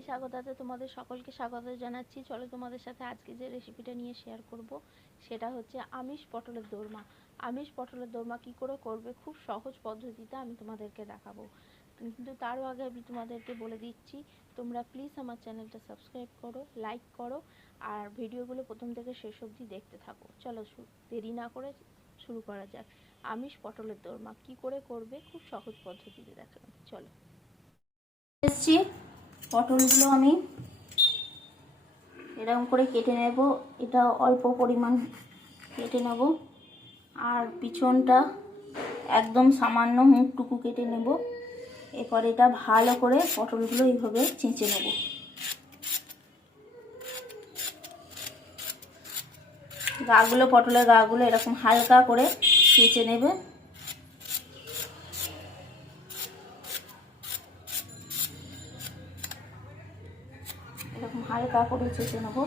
মিতালি স্বাগতাতে তোমাদের সকলকে স্বাগত জানাচ্ছি। চলো তোমাদের সাথে আজকে যে রেসিপিটা নিয়ে শেয়ার করব সেটা হচ্ছে আমিষ পটলের দোরমা। আমিষ পটলের দোরমা কি করে করবে খুব সহজ পদ্ধতিতে আমি তোমাদেরকে দেখাবো। কিন্তু তারও আগে আমি তোমাদেরকে বলে দিচ্ছি, তোমরা প্লিজ আমার চ্যানেলটা সাবস্ক্রাইব করো, লাইক করো, আর ভিডিওগুলো প্রথম থেকে শেষ অবধি দেখতে থাকো। চলো দেরি না করে শুরু করা যাক। আমিষ পটলের দোরমা কি করে করবে খুব সহজ পদ্ধতিতে দেখাবো। চলো এসছি, পটলগুলো আমি এরকম করে কেটে নেব। এটা অল্প পরিমাণ কেটে নেব, আর পিছনটা একদম সামান্য মুখটুকু কেটে নেব। এরপর এটা ভালো করে পটলগুলো এইভাবে চেঁচে নেব। গাগুলো, পটলের গাগুলো এরকম হালকা করে চেঁচে নেবে। এরকম হালকা করে চেঁচে নেব।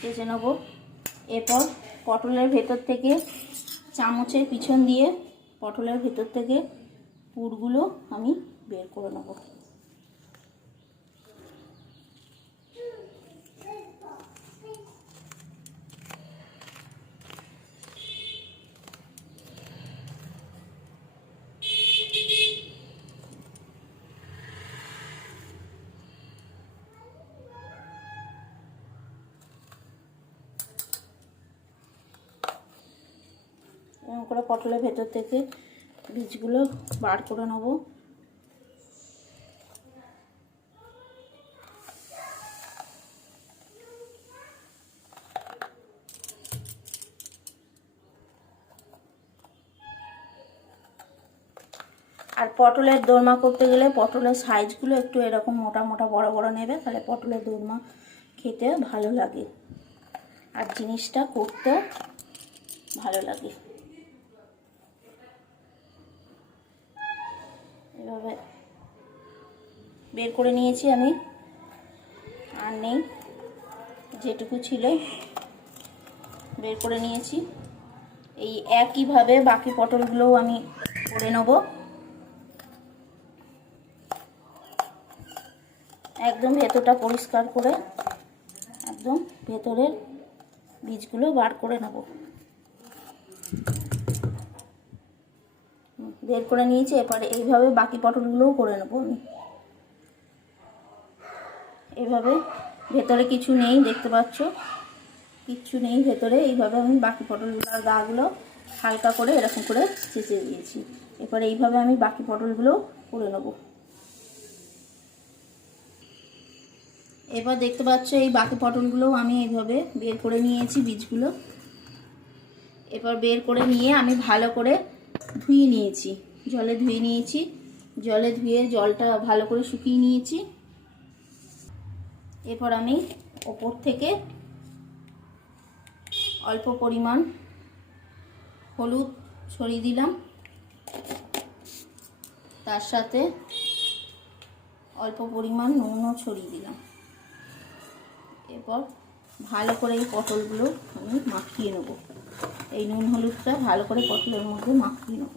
চেঁচে নেব। এরপর পটলের ভেতর থেকে চামচের পিছন দিয়ে পটলের ভেতর থেকে পুরগুলো আমি বের করে নেব। এরকম করে পটলের ভেতর থেকে বীজগুলো বার করে নেব। আর পটলের দোরমা করতে গেলে পটলের সাইজগুলো একটু এরকম মোটা মোটা বড় বড় নেবে, তাহলে পটলের দোরমা খেতে ভালো লাগে আর জিনিসটা করতে ভালো লাগে। এভাবে বের করে নিয়েছি আমি, আর নেই, যেটুকু ছিল বের করে নিয়েছি। এই একইভাবে বাকি পটলগুলোও আমি করে নেব। একদম ভেতরটা পরিষ্কার করে একদম ভেতরের বীজগুলো বার করে নেব। বের করে নিয়েছি। এরপরে এইভাবে বাকি পটলগুলোও করে নেব আমি। এইভাবে ভেতরে কিছু নেই, দেখতে পাচ্ছ কিচ্ছু নেই ভেতরে। এইভাবে আমি বাকি পটলগুলোর গাগুলো হালকা করে এরকম করে চেঁচে দিয়েছি। এরপরে এইভাবে আমি বাকি পটলগুলো করে নেব। এবার দেখতে পাচ্ছ এই বাকি পটলগুলো আমি এইভাবে বের করে নিয়েছি বীজগুলো। এবার বের করে নিয়ে আমি ভালো করে ধুয়ে নিয়েছি, জলে ধুয়ে নিয়েছি। জলে ধুয়ে জলটা ভালো করে শুকিয়ে নিয়েছি। এরপর আমি ওপর থেকে অল্প পরিমাণ হলুদ ছড়িয়ে দিলাম, তার সাথে অল্প পরিমাণ নুনও ছড়িয়ে দিলাম। এরপর ভালো করে এই পটলগুলো আমি মাখিয়ে নেব। এই নুন হলুদটা ভালো করে পটলের মধ্যে মাখিয়ে নেব।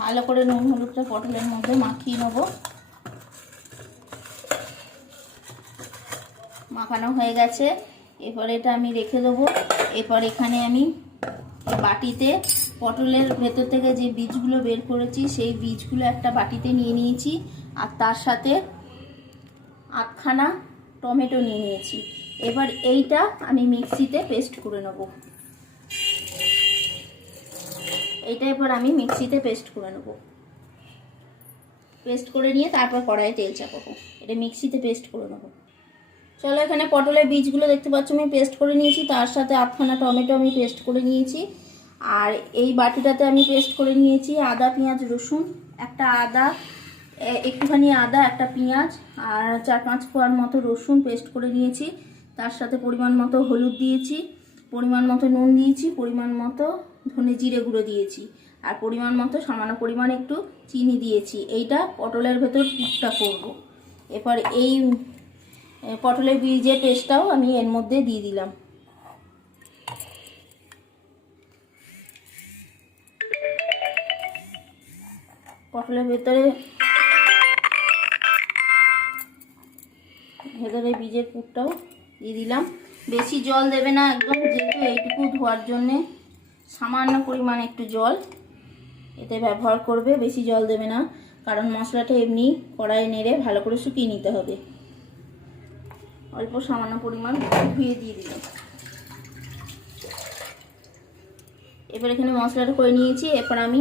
ভালো করে নুন হলুদটা পটলের মধ্যে মাখিয়ে নেব। মাখানো হয়ে গেছে। এরপর এটা আমি রেখে দেবো। এরপর এখানে আমি বাটিতে পটলের ভেতর থেকে যে বীজগুলো বের করেছি সেই বীজগুলো একটা বাটিতে নিয়ে নিয়েছি, আর তার সাথে আধখানা টমেটো নিয়ে নিয়েছি। এবার এইটা আমি মিক্সিতে পেস্ট করে নেব। এইটা এবার আমি মিক্সিতে পেস্ট করে নেব। পেস্ট করে নিয়ে তারপর কড়াইয়ে তেল চাপাবো। এটা মিক্সিতে পেস্ট করে নেব। চলো, এখানে পটলের বীজগুলো দেখতে পাচ্ছ আমি পেস্ট করে নিয়েছি, তার সাথে আধখানা টমেটো আমি পেস্ট করে নিয়েছি। আর এই বাটিটাতে আমি পেস্ট করে নিয়েছি আদা, পেঁয়াজ, রসুন। একটা আদা, একটুখানি আদা, একটা পেঁয়াজ, আর 4-5 কোয়ার মতো রসুন পেস্ট করে নিয়েছি। তার সাথে পরিমাণ মতো হলুদ দিয়েছি, পরিমাণ মতো নুন দিয়েছি, পরিমাণ মতো ধনে জিরে গুঁড়ো দিয়েছি, আর পরিমাণ মতো সামান্য পরিমাণ একটু চিনি দিয়েছি। এইটা পটলের ভেতর পুরটা করব। এরপর এই পটলের বীজের পেস্টটাও আমি এর মধ্যে দিয়ে দিলাম। পটলের ভেতরে বীজের পুরটাও দিয়ে দিলাম। বেশি জল দেবে না একদম, যেহেতু এইটুকু ধোয়ার জন্যে সামান্য পরিমাণ একটু জল এতে ব্যবহার করবে। বেশি জল দেবে না, কারণ মশলাটা এমনি কড়াইয়ে নেড়ে ভালো করে শুকিয়ে নিতে হবে। অল্প সামান্য পরিমাণ ধুয়ে দিয়ে দিলাম। এবার এখানে মশলাটা করে নিয়েছি। এরপর আমি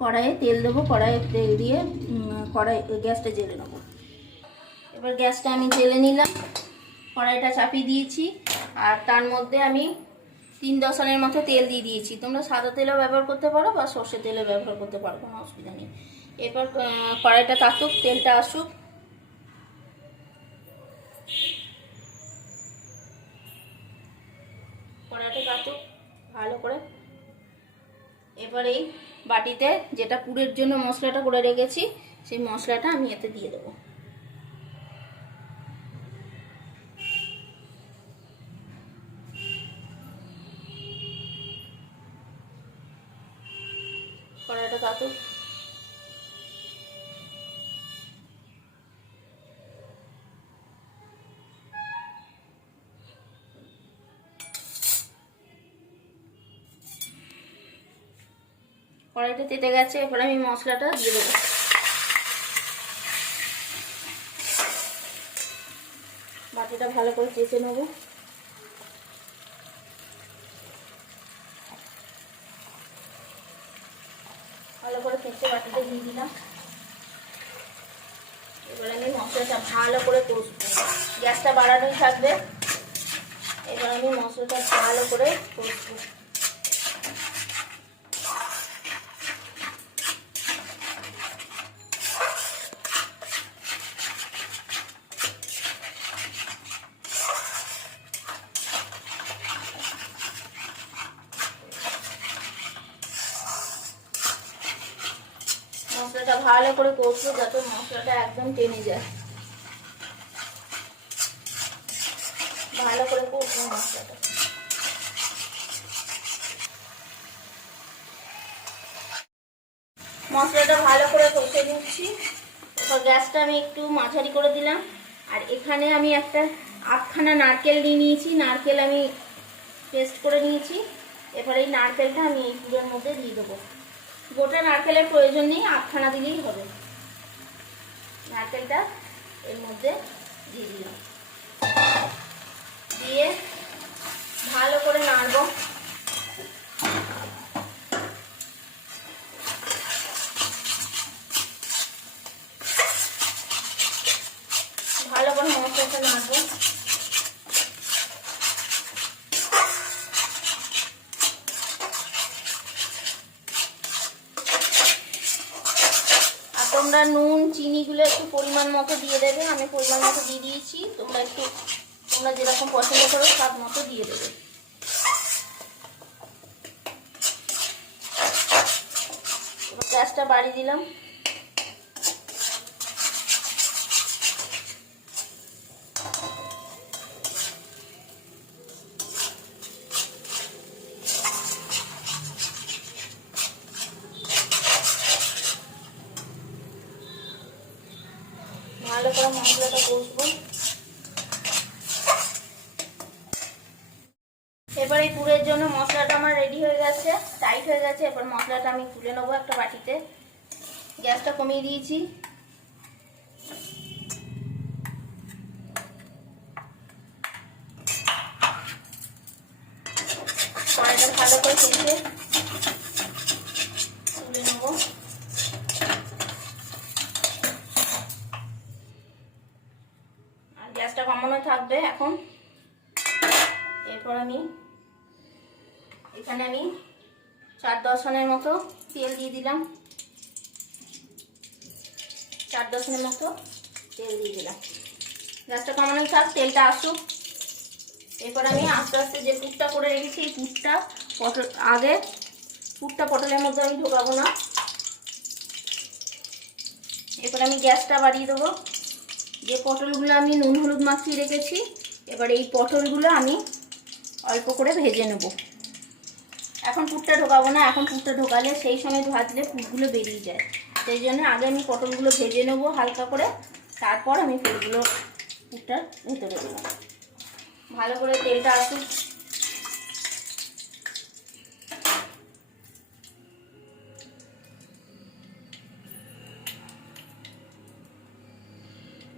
কড়াইয়ে তেল দেবো। কড়াইয়ে তেল দিয়ে গ্যাসটা জ্বেলে নেবো। এবার গ্যাসটা আমি জ্বেলে নিলাম, কড়াইটা চাপিয়ে দিয়েছি। আর তার মধ্যে আমি 3 দশানের মতো তেল দিয়ে দিয়েছি। তোমরা সাদা তেলও ব্যবহার করতে পারো বা সর্ষে তেলও ব্যবহার করতে পারো, কোনো অসুবিধা নেই। এরপর কড়াইটা তাতুক, তেলটা আসুক। কড়াইটা তাতুক ভালো করে। এবার এই বাটিতে যেটা পুরের জন্য মশলাটা করে রেখেছি, সেই মশলাটা আমি এতে দিয়ে দেবো। কড়াইটা তাতুক। কড়াইটা তেতে গেছে। এরপর আমি মশলাটা দিয়ে দেবো। বাটিটা ভালো করে চেঁচে নেবো। ভালো করে চেঁচে বাটিতে দিয়ে দিলাম। এবার আমি মশলাটা ভালো করে কষবো। গ্যাসটা বাড়ানোই থাকবে। এবার আমি মশলাটা ভালো করে কষবো। মশলাটা ভালো করে কষবো যাতে মশলাটা একদম টেনে যায়। ভালো করে কষবো মশলাটা। মশলাটা ভালো করে কষে নিচ্ছি। এবার গ্যাসটা আমি একটু মাঝারি করে দিলাম। আর এখানে আমি একটা 8খানা নারকেল নিয়ে নিয়েছি। নারকেল আমি পেস্ট করে নিয়েছি। এবার এই নারকেলটা আমি এই পুরের মধ্যে দিয়ে দেবো। গোটা নারকেলের প্রয়োজন নেই, 8খানা দিলেই হবে। নারকেলটা এর মধ্যে দিয়ে দিলাম। দিয়ে ভালো করে নাড়বো। ভালো করে মশলাটা নাড়বো। তোমরা নুন চিনিগুলো একটু পরিমাণ মতো দিয়ে দেবে। আমি পরিমাণ মতো দিয়ে দিয়েছি। তোমরা যেরকম পছন্দ করো স্বাদ মতো দিয়ে দেবে। এবার গ্যাসটা বাড়িয়ে দিলাম। ভালো করে মশলাটা কষবো। এবার এই পুরের জন্য মশলাটা আমার রেডি হয়ে গেছে, টাইট হয়ে গেছে। এবার মশলাটা আমি তুলে নেবো একটা বাটিতে। গ্যাসটা কমিয়ে দিয়েছি। কড়াইটা ভালো করে তুলে নেবো। আর গ্যাসটা কমানো থাকবে এখন। এরপর এখানে আমি 4-10 আনের মতো তেল দিয়ে দিলাম। 4-10 আনের মতো তেল দিয়ে দিলাম। গ্যাসটা কমানোই থাক, তেলটা আসুক। এরপর আমি আস্তে আস্তে যে পুরটা করে রেখেছি, এই পুরটা আগে পুরটা পটলের মধ্যে আমি ঢোকাবো না। এবার আমি গ্যাসটা বাড়িয়ে দেবো। যে পটলগুলো আমি নুন হলুদ মাখিয়ে রেখেছি, এবার এই পটলগুলো আমি অল্প করে ভেজে নেব। এখন পুরটা ঢোকাবো না, এখন পুরটা ঢোকালে সেই সময় ভাজলে পুরগুলো বেরিয়ে যায়। সেই জন্য আগে আমি পটলগুলো ভেজে নেবো হালকা করে, তারপর আমি পুরটার ভেতরে দেবো। ভালো করে তেলটা আসুক।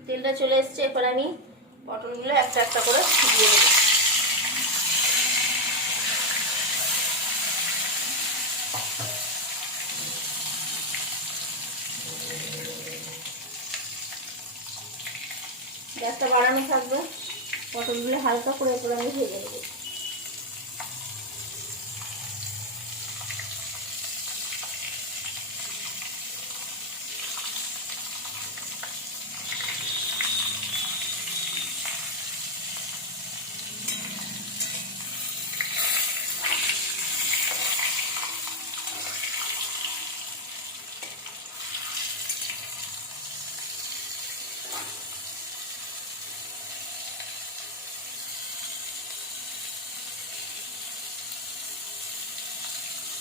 তেলটা চলে এসছে, এবার আমি পটলগুলো একটা একটা করে দিয়ে দেবো। গ্যাসটা বাড়ানো থাকবে, পটলগুলো হালকা করে এরপরে আমি ভেজে দেবো।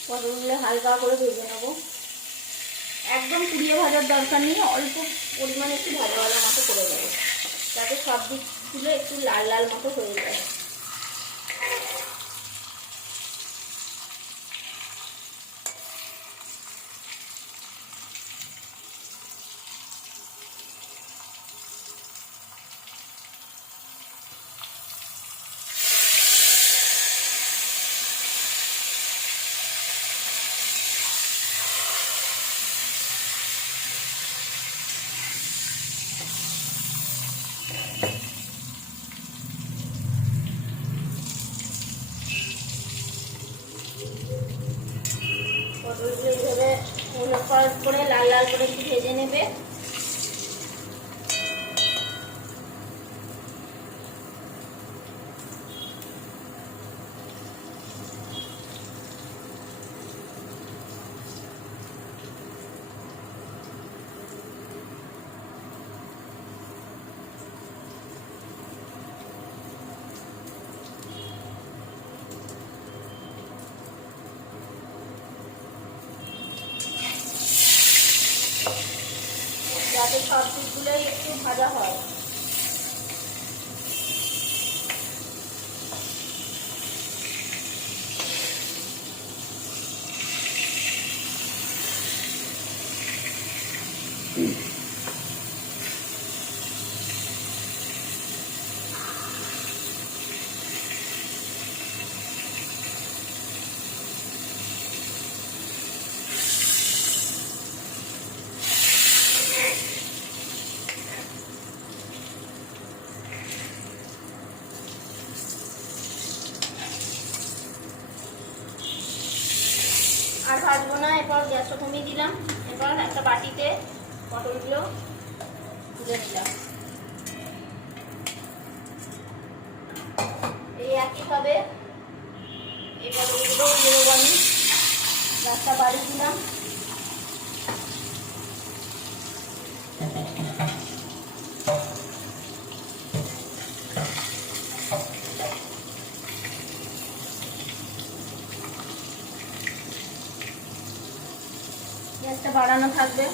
পটলগুলো হালকা করে ভেজে নেবো। একদম পুড়িয়ে ভাজার দরকার নেই, অল্প পরিমাণে একটু ভাজা ভাজা মতো করে দেবো, যাতে সব দিকগুলো একটু লাল লাল মতো হয়ে যায়। পটলগুলো এইভাবে উলট পালট করে লাল লাল করে একটু ভেজে নেবে। যাতে সব দিকগুলোই একটু ভাজা হয়। আর ভাজবো না, এরপর গ্যাসটা কমিয়ে দিলাম। এবার একটা বাটিতে পটলগুলো তুলে নিলাম। এই একইভাবে এই পটলগুলো দিয়ে দেবো আমি। গ্যাসটা বাড়িয়ে দিলাম। গ্যাসটা বাড়ানো থাকবে।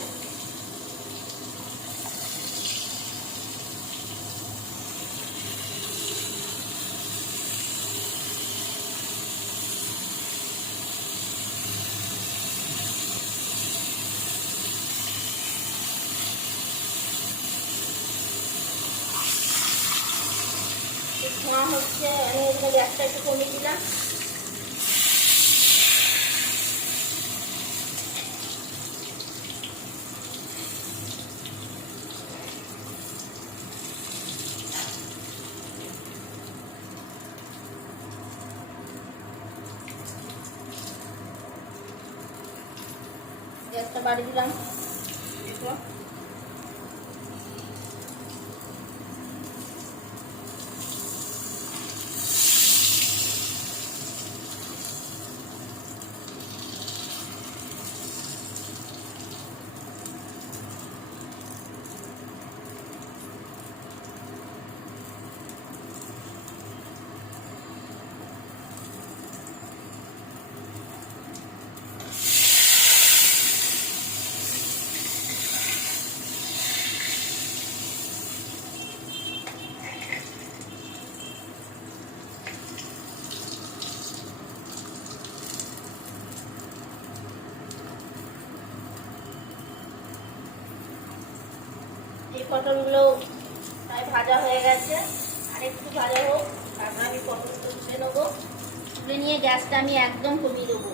ধোঁয়া হচ্ছে, আমি এখানে গ্যাসটা একটু কমিয়ে দিলাম। গ্যাসটা বাড়িয়ে দিলাম। পটলগুলো প্রায় ভাজা হয়ে গেছে, আর একটু ভাজা হোক, তারপর আমি পটলগুলো তুলে নেবো। তুলে নিয়ে গ্যাসটা আমি একদম কমিয়ে দেবো।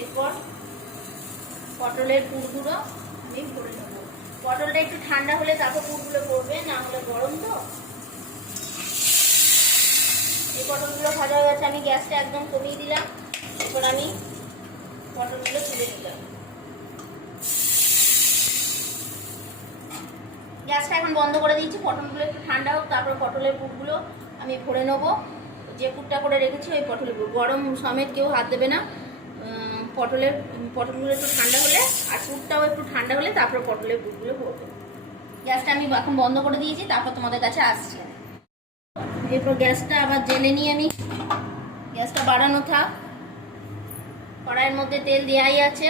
এরপর পটলের পুরগুলো আমি ভরে নেবো। পটলটা একটু ঠান্ডা হলে তারপর পুরগুলো পড়বে, না হলে গরম তো। এই পটলগুলো ভাজা হয়ে গেছে, আমি গ্যাসটা একদম কমিয়ে দিলাম। এরপর আমি পটলগুলো তুলে দিলাম। গ্যাসটা এখন বন্ধ করে দিচ্ছি। পটলগুলো একটু ঠান্ডা হোক, তারপর পটলের পুরগুলো আমি ভরে নেবো। যে পুরটা করে রেখেছি ওই পটলের পুর, গরম সমেত কেউ হাত দেবে না। পটলগুলো একটু ঠান্ডা হলে আর পুরটাও একটু ঠান্ডা হলে তারপর পটলের পুরগুলো ভরবে। গ্যাসটা আমি এখন বন্ধ করে দিয়েছি, তারপর তোমাদের কাছে আসছি। এরপর গ্যাসটা আবার জেলে নিয়ে আমি, গ্যাসটা বাড়ানো থাক। কড়াইয়ের মধ্যে তেল দেওয়াই আছে।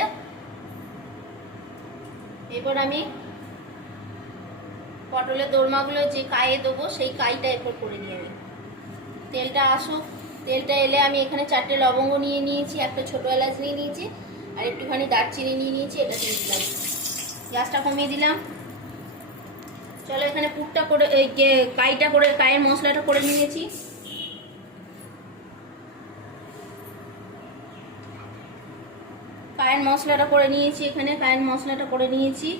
এরপর আমি পটলের দোরমাগুলো যে কায়ে দেবো সেই কাইটা এরপর করে নিয়ে আমি, তেলটা আসুক। তেলটা এলে আমি এখানে 4টে লবঙ্গ নিয়ে নিয়েছি, একটা ছোটো এলাচ নিয়ে নিয়েছি, আর একটুখানি দারচিনি নিয়ে নিয়েছি, এটা দিয়ে দিলাম। গ্যাসটা কমিয়ে দিলাম। চলো এখানে পুরটা করে, এই যে কাইটা করে, কায়ের মশলাটা করে নিয়েছি। কায়ের মশলাটা করে নিয়েছি, এখানে কায়ের মশলাটা করে নিয়েছি।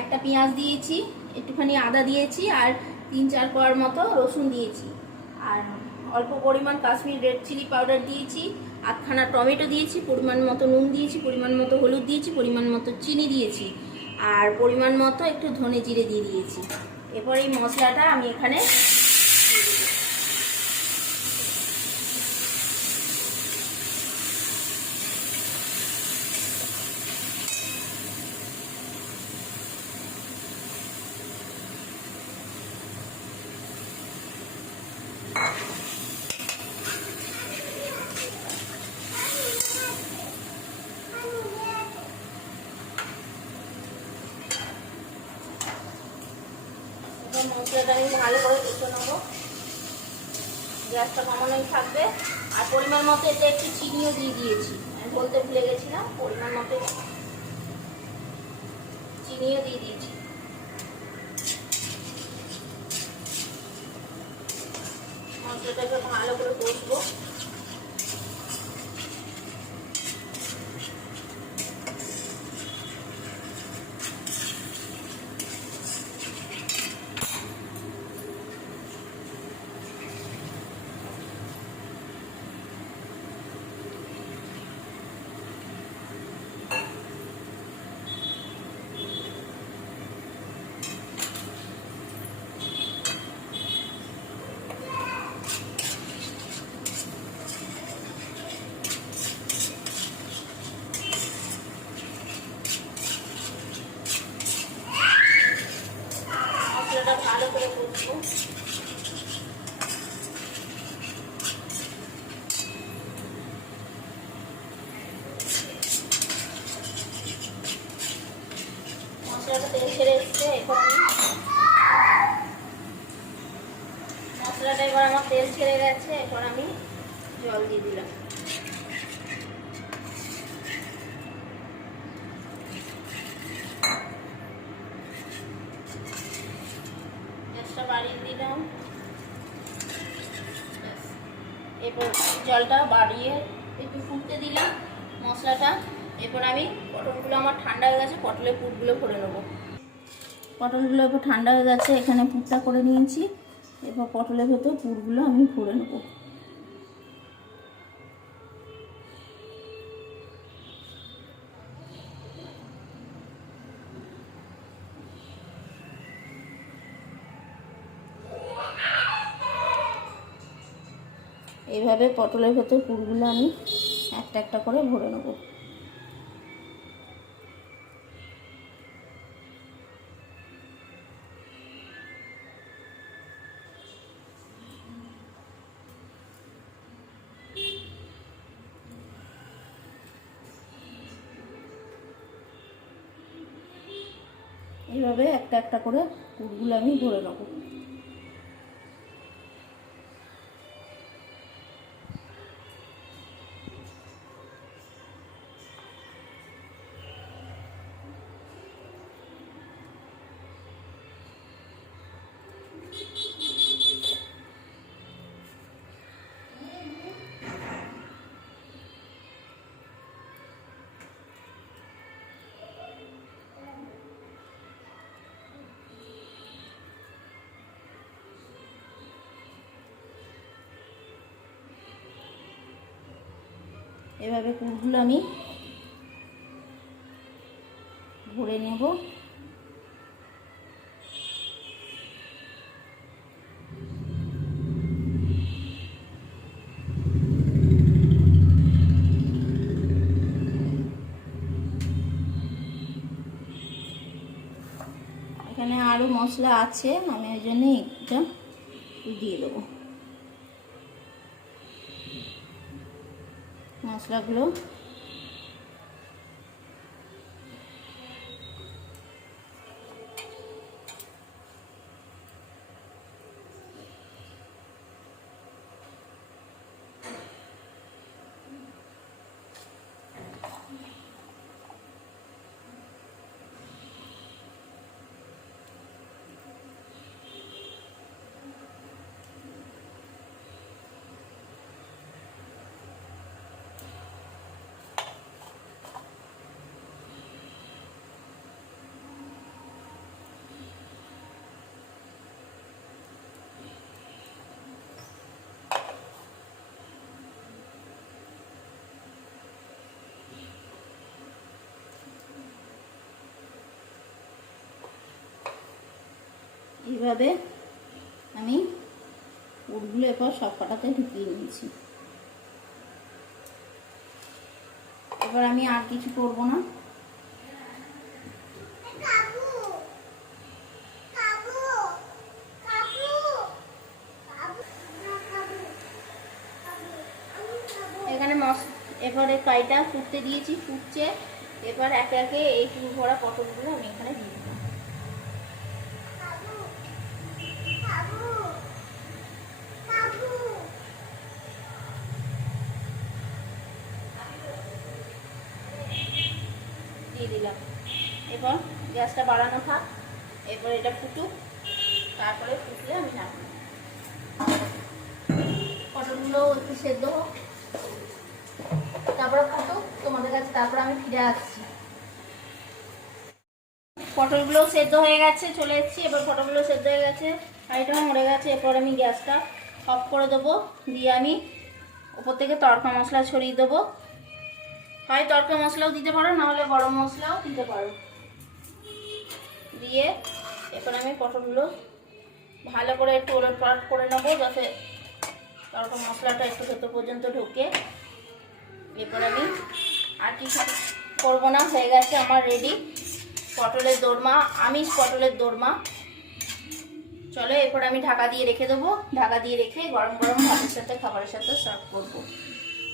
একটা পেঁয়াজ দিয়েছি, একটুখানি আদা দিয়েছি, আর 3-4 কোয়ার মতো রসুন দিয়েছি, আর অল্প পরিমাণ কাশ্মীর রেড চিলি পাউডার দিয়েছি, 8খানা টমেটো দিয়েছি, পরিমাণ মতো নুন দিয়েছি, পরিমাণ মতো হলুদ দিয়েছি, পরিমাণ মতো চিনি দিয়েছি, আর পরিমাণ মতো একটু ধনে জিরে দিয়ে দিয়েছি। এরপর এই মশলাটা আমি এখানে মশলাটা আমি ভালো করে কষে নেবো। গ্যাসটা কমানোই থাকবে। আর পরিমাণ মতো এতে একটু চিনিও দিয়ে দিয়েছি, আমি বলতে ভুলে গেছিলাম, পরিমাণ মতো চিনিও দিয়ে দিয়েছি। মশলাটাকে ভালো করে কষবো। মশলাটা ভালো করে কষবো। মশলাটা তেল ছেড়ে এসছে, এরপর মশলাটা এবার আমার তেল ছেড়ে গেছে, এরপর আমি জল দিয়ে দিলাম। গ্যাসটা বাড়িয়ে দিলাম। এরপর জলটা বাড়িয়ে একটু ফুটতে দিলাম মশলাটা। এরপর আমি পটলগুলো আমার ঠান্ডা হয়ে গেছে, পটলের পুরগুলো ভরে নেবো। পটলগুলো এবার ঠান্ডা হয়ে গেছে, এখানে পুরটা করে নিয়েছি। এরপর পটলের ভেতর পুরগুলো আমি ভরে নেবো। এইভাবে পটলের ভেতর পুরগুলো আমি একটা একটা করে ভরে নেবো। এইভাবে একটা একটা করে পুরগুলো আমি ভরে নেবো। এভাবে পুরগুলো আমি ভরে নেব। এখানে আরও মশলা আছে, আমি ওই জন্য একটা দিয়ে দেবো মশলাগুলো। এইভাবে আমি পুরগুলো এরপর সব কটাতে ঢুকিয়ে নিয়েছি। এবার আমি আর কিছু করব না। এখানে এবারে কড়াইটা ফুটতে দিয়েছি, ফুটছে। এবার একে একে এই পুর ভরা পটলগুলো আমি এখানে দিয়ে দেবো। দিয়ে দিলাম। এবার গ্যাসটা বাড়ানো থাক, এরপর এটা ফুটুক, তারপরে ফুটলে আমি নামাবো। পটলগুলো একটু সেদ্ধ হোক, তারপরে ফুটুক তোমাদের কাছে, তারপরে আমি ফিরে আসছি। পটলগুলো সেদ্ধ হয়ে গেছে, চলে এসেছি। এবার পটলগুলো সেদ্ধ হয়ে গেছে, কড়াইটাও মরে গেছে। এরপর আমি গ্যাসটা অফ করে দেবো, দিয়ে আমি ওপর থেকে তড়কা মশলা ছড়িয়ে দেবো। হয় তড়কা মশলাও দিতে পারো, নাহলে গরম মশলাও দিতে পারো। দিয়ে এরপর আমি পটলগুলো ভালো করে একটু ওলট পালট করে নেবো, যাতে তড়কা মশলাটা একটু ভেতর পর্যন্ত ঢোকে। এরপর আমি আর কিছু করবো না, হয়ে গেছে আমার রেডি পটলের দোরমা, আমিষ পটলের দোরমা। চলো এরপর আমি ঢাকা দিয়ে রেখে দেবো, ঢাকা দিয়ে রেখে গরম গরম ভাতের সাথে, খাবারের সাথে সার্ভ করবো।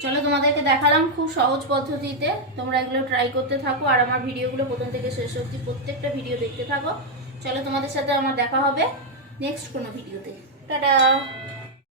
চলো তোমাদেরকে দেখালাম খুব সহজ পদ্ধতিতে, তোমরা এগুলো ট্রাই করতে থাকো আর আমার ভিডিওগুলো প্রথম থেকে শেষ অবধি প্রত্যেকটা ভিডিও দেখতে থাকো। চলো তোমাদের সাথে আমার দেখা হবে নেক্সট কোনো ভিডিওতে। টাটা।